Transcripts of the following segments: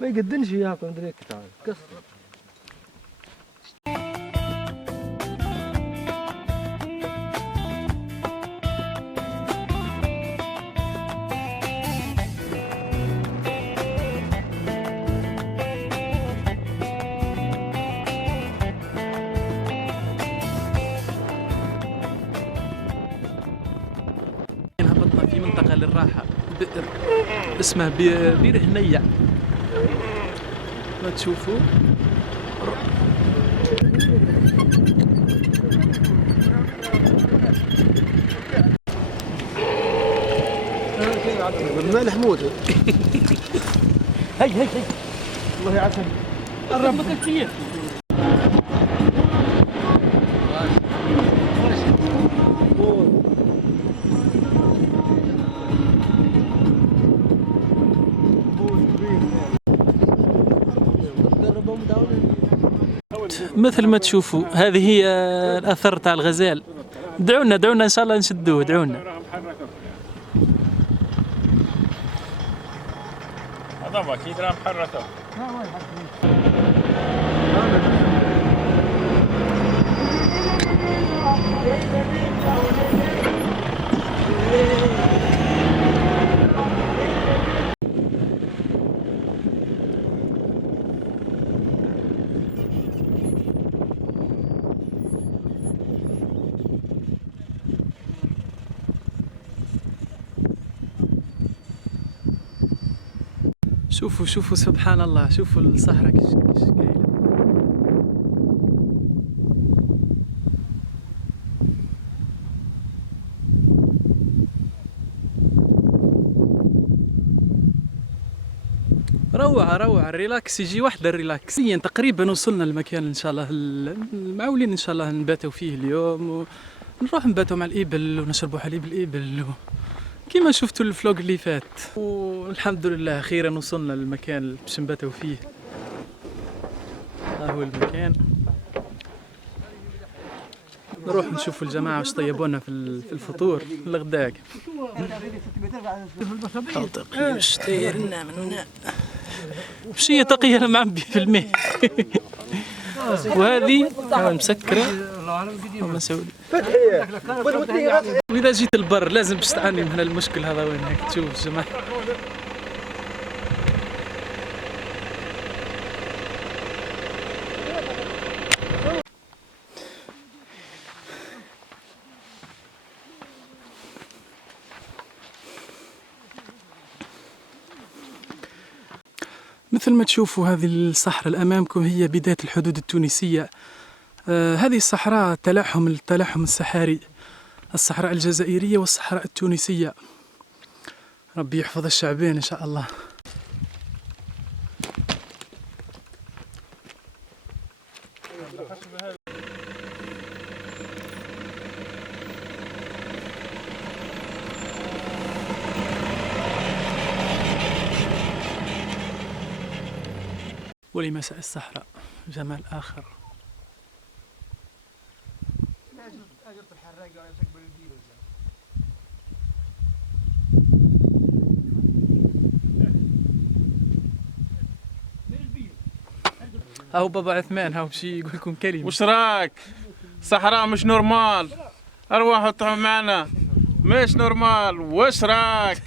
ما يقدنش ياكل دريك تعال قصر. هبطنا في منطقة للراحة، بئر اسمه بئر هنية. ما تشوفوا المالح موت. هي الله يعافيك. قرب ما كنت مثل ما تشوفوا هذه هي الأثر تاع الغزال. دعونا إن شاء الله نشدوه، دعونا. هذا أكيد راه محرته. شوفوا سبحان الله، شوفوا الصحراء كيش قايلة. روعة الريلاكس، يجي وحده الريلاكس. تقريبا وصلنا المكان ان شاء الله المعولين ان شاء الله نباتوا فيه اليوم، ونروح نباتوا مع الإبل ونشربوا حليب الإبل كما شفتوا الفلوق اللي فات. والحمد لله اخيرا وصلنا للمكان اللي باش نباتوا فيه. ها هو المكان. نروح نشوفوا الجماعة واش طيبوا لنا في الفطور الغداء. تقي واش داير لنا من هنا؟ مشي تقي انا معبي في الماء. وهذه مسكرة ومسعود. وإذا جيت البر لازم باش تعاني من هنا المشكل هذا. وين هيك تشوف الجماعة. مثل ما تشوفوا هذه الصحراء اللي أمامكم هي بداية الحدود التونسية. هذه الصحراء التلاحم الصحاري، الصحراء الجزائرية والصحراء التونسية. ربي يحفظ الشعبين إن شاء الله. ولمساء الصحراء جمال آخر. هاو بابا عثمان هاو بشي يقول لكم كلمة. وش راك؟ صحراء مش نورمال. أرواحوا طعم معنا مش نورمال. وش راك؟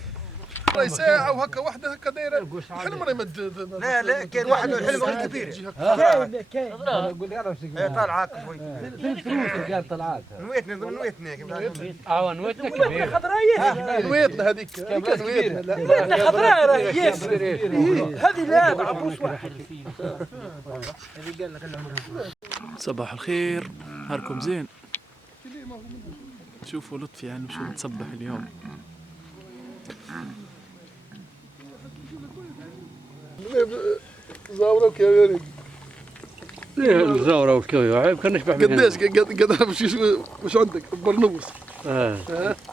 ساعة وهكا واحدة هكا دايرة حلم راهي لا كاين واحد الحلم غير كبير. كاين طالعة شوي. فلوس قال طلعات. نويتنا نويتنا كبير. نويتنا هذيك نويتنا خضراء راهي ياس. هذه لا عبوس واحد. صباح الخير، نهاركم زين. شوفوا لطفي يعني شو متصبح اليوم. زاورة وكوارق. ليه زاورة وكوارق؟ عيب كان نشبح قداش قد وش عندك؟ برنوس.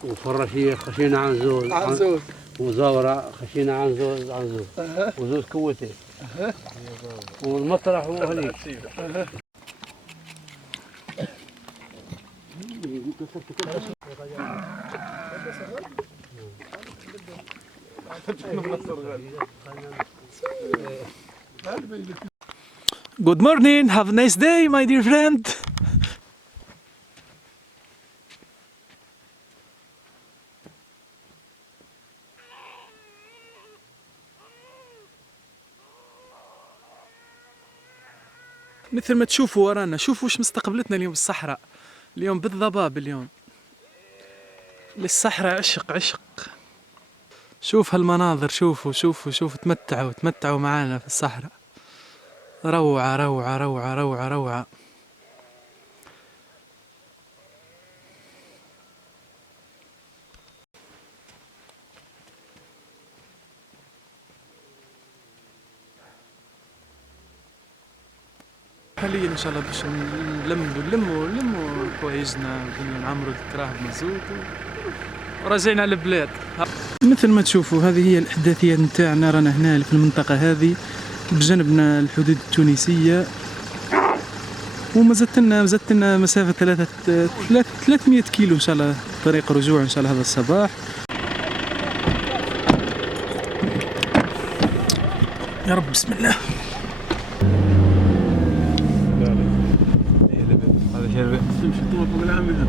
وفراشية خشينا عن زوز. وزاورة خشينا عن زوز وزوز كوتين. والمطرح وهذيك. Good morning, have a nice day my dear friend. مثل ما تشوفوا ورانا، شوفوا واش مستقبلتنا اليوم الصحراء، اليوم بالضباب اليوم للصحراء عشق عشق. شوف هالمناظر، شوفوا تمتعوا معانا في الصحراء. روعة روعة روعة روعة روعة. حاليا ان شاء الله باش نلموا حوايجنا ونعمروا الكراه بمازوت وراجعين على البلاد. مثل ما تشوفوا هذه هي الاحداثيات نتاعنا، رانا هنا في المنطقة هذه بجانبنا الحدود التونسية، وما زدتنا مسافة 300 كيلو ان شاء الله طريق رجوع ان شاء الله هذا الصباح. يا رب بسم الله. هذا شربة تمشي طول فوق العامل.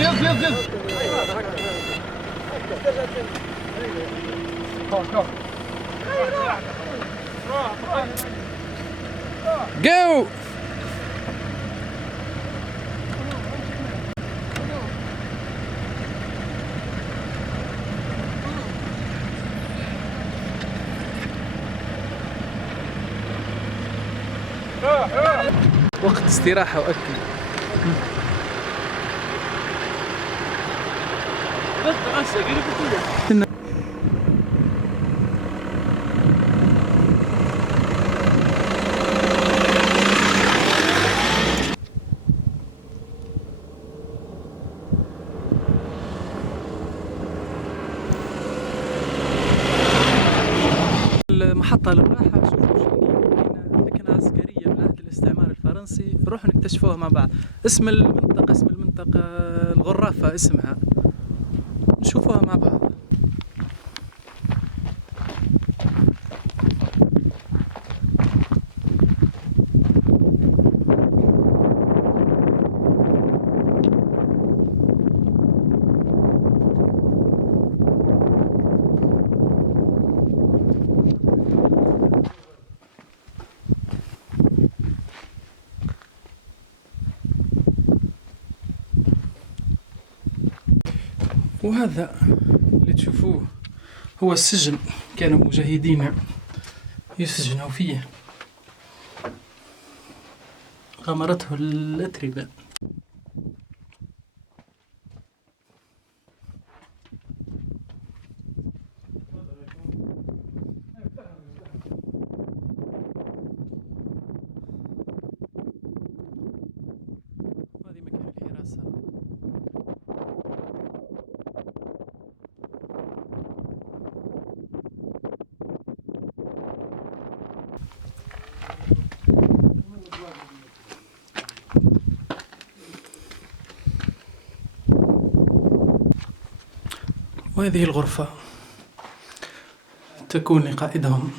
يز Go! وقت استراحة وأكل. المحطة للراحة. شوفوا ثكنة عسكرية من عهد الاستعمار الفرنسي، نروح نكتشفوها مع بعض. اسم المنطقة الغرافة اسمها، نشوفوها مع بعض. وهذا اللي تشوفوه هو السجن، كانوا مجاهدين يسجنوا فيه، غمرته الأتربة. وهذه مكان الحراسة. وهذه الغرفة تكون لقائدهم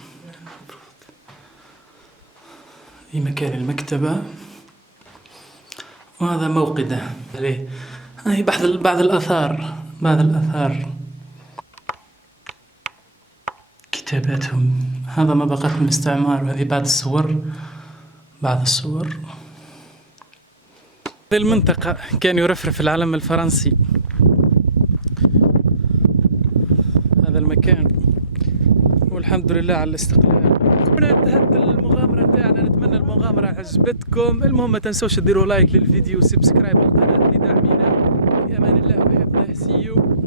في مكان المكتبة، وهذا موقده عليه. هذه بعض الآثار كتاباتهم. هذا ما بقت من الاستعمار، وهذه بعض الصور. هذه المنطقة كان يرفرف العلم الفرنسي. هذا المكان، والحمد لله على الاستقلال. هنا انتهت المغامرة تاعنا، نتمنى المغامرة عجبتكم. المهم ما تنسوش ديروا لايك للفيديو وسبسكرايب للقناة لدعمنا. في امان الله وحفظه. سيو.